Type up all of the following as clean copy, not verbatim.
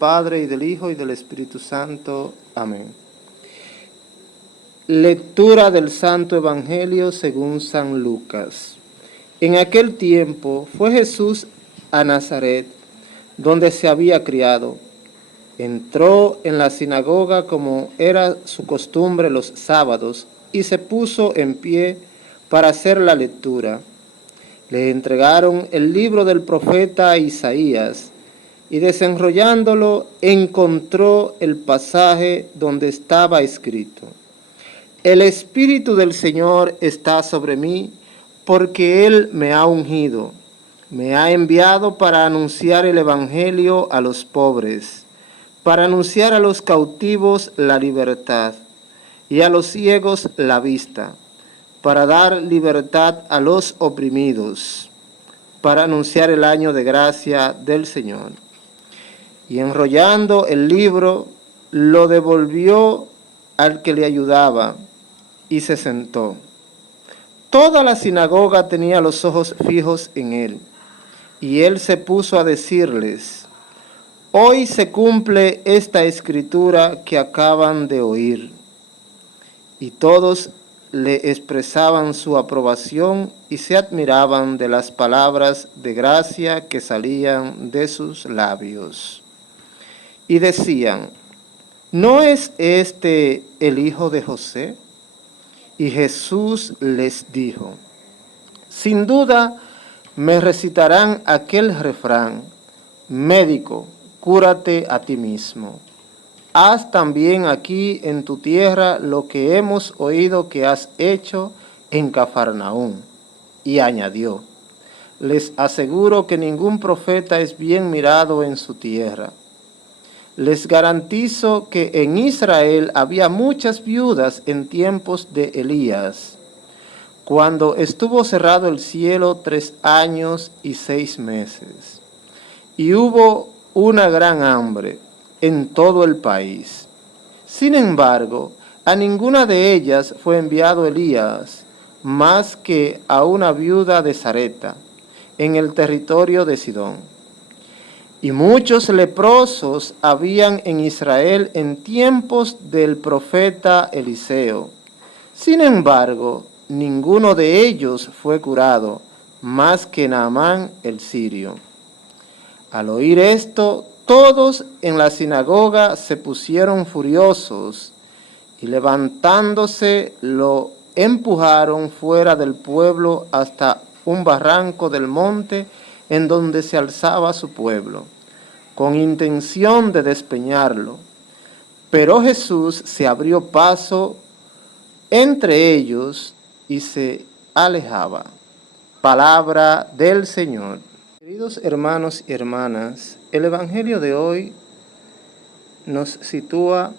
Padre, y del Hijo, y del Espíritu Santo. Amén. Lectura del Santo Evangelio según San Lucas. En aquel tiempo fue Jesús a Nazaret, donde se había criado. Entró en la sinagoga como era su costumbre los sábados, y se puso en pie para hacer la lectura. Le entregaron el libro del profeta Isaías, y desenrollándolo encontró el pasaje donde estaba escrito: El Espíritu del Señor está sobre mí, porque Él me ha ungido, me ha enviado para anunciar el Evangelio a los pobres, para anunciar a los cautivos la libertad y a los ciegos la vista, para dar libertad a los oprimidos, para anunciar el año de gracia del Señor. Y enrollando el libro, lo devolvió al que le ayudaba y se sentó. Toda la sinagoga tenía los ojos fijos en él, y él se puso a decirles: Hoy se cumple esta escritura que acaban de oír. Y todos le expresaban su aprobación y se admiraban de las palabras de gracia que salían de sus labios. Y decían: ¿no es este el hijo de José? Y Jesús les dijo: sin duda me recitarán aquel refrán: médico, cúrate a ti mismo. Haz también aquí en tu tierra lo que hemos oído que has hecho en Cafarnaúm. Y añadió: les aseguro que ningún profeta es bien mirado en su tierra. Les garantizo que en Israel había muchas viudas en tiempos de Elías, cuando estuvo cerrado el cielo 3 años y 6 meses, y hubo una gran hambre en todo el país. Sin embargo, a ninguna de ellas fue enviado Elías, más que a una viuda de Sarepta, en el territorio de Sidón. Y muchos leprosos habían en Israel en tiempos del profeta Eliseo. Sin embargo, ninguno de ellos fue curado, más que Naamán el sirio. Al oír esto, todos en la sinagoga se pusieron furiosos y levantándose lo empujaron fuera del pueblo hasta un barranco del monte en donde se alzaba su pueblo, con intención de despeñarlo. Pero Jesús se abrió paso entre ellos y se alejaba. Palabra del Señor. Queridos hermanos y hermanas, el Evangelio de hoy nos sitúa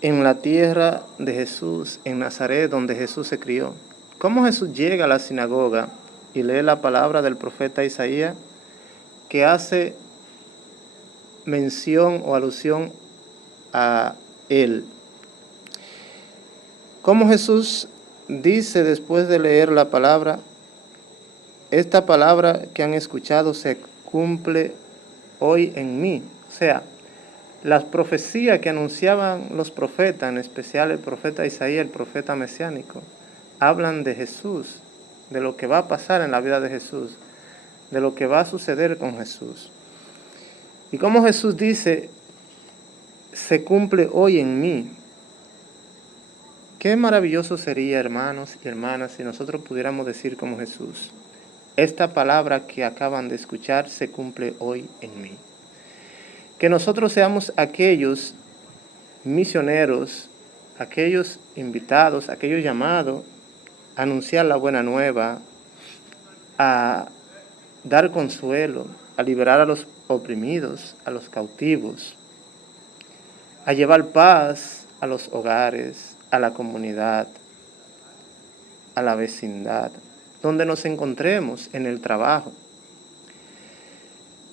en la tierra de Jesús, en Nazaret, donde Jesús se crió. ¿Cómo Jesús llega a la sinagoga y lee la palabra del profeta Isaías, que hace mención o alusión a él? ¿Cómo Jesús dice después de leer la palabra: esta palabra que han escuchado se cumple hoy en mí? O sea, las profecías que anunciaban los profetas, en especial el profeta Isaías, el profeta mesiánico, hablan de Jesús, de lo que va a pasar en la vida de Jesús, de lo que va a suceder con Jesús. Y como Jesús dice: se cumple hoy en mí. Qué maravilloso sería, hermanos y hermanas, si nosotros pudiéramos decir como Jesús: esta palabra que acaban de escuchar se cumple hoy en mí. Que nosotros seamos aquellos misioneros, aquellos invitados, aquellos llamados a anunciar la buena nueva, a dar consuelo, a liberar a los oprimidos, a los cautivos, a llevar paz a los hogares, a la comunidad, a la vecindad, donde nos encontremos, en el trabajo.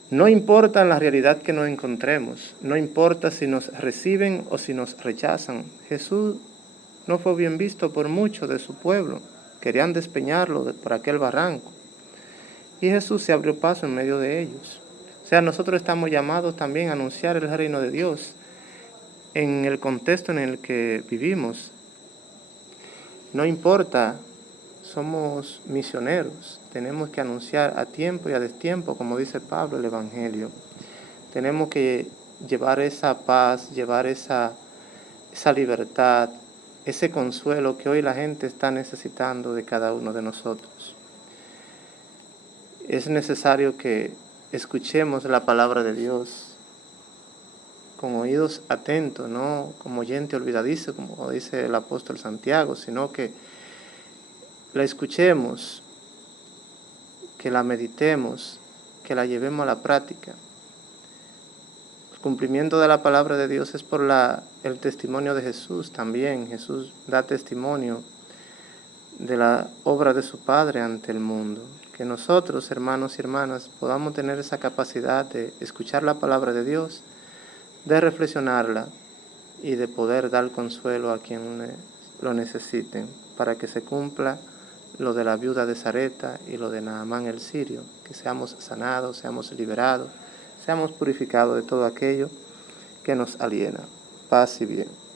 No importa la realidad que nos encontremos, no importa si nos reciben o si nos rechazan. Jesús no fue bien visto por muchos de su pueblo. Querían despeñarlo por aquel barranco. Y Jesús se abrió paso en medio de ellos. O sea, nosotros estamos llamados también a anunciar el reino de Dios en el contexto en el que vivimos. No importa, somos misioneros, tenemos que anunciar a tiempo y a destiempo, como dice Pablo, el Evangelio. Tenemos que llevar esa paz, llevar esa libertad, ese consuelo que hoy la gente está necesitando de cada uno de nosotros. Es necesario que escuchemos la palabra de Dios con oídos atentos, no como oyente olvidadizo, como dice el apóstol Santiago, sino que la escuchemos, que la meditemos, que la llevemos a la práctica. El cumplimiento de la palabra de Dios es por el testimonio de Jesús también. Jesús da testimonio de la obra de su Padre ante el mundo. Que nosotros, hermanos y hermanas, podamos tener esa capacidad de escuchar la palabra de Dios, de reflexionarla y de poder dar consuelo a quien lo necesiten, para que se cumpla lo de la viuda de Sarepta y lo de Naamán el sirio, que seamos sanados, seamos liberados, seamos purificados de todo aquello que nos aliena. Paz y bien.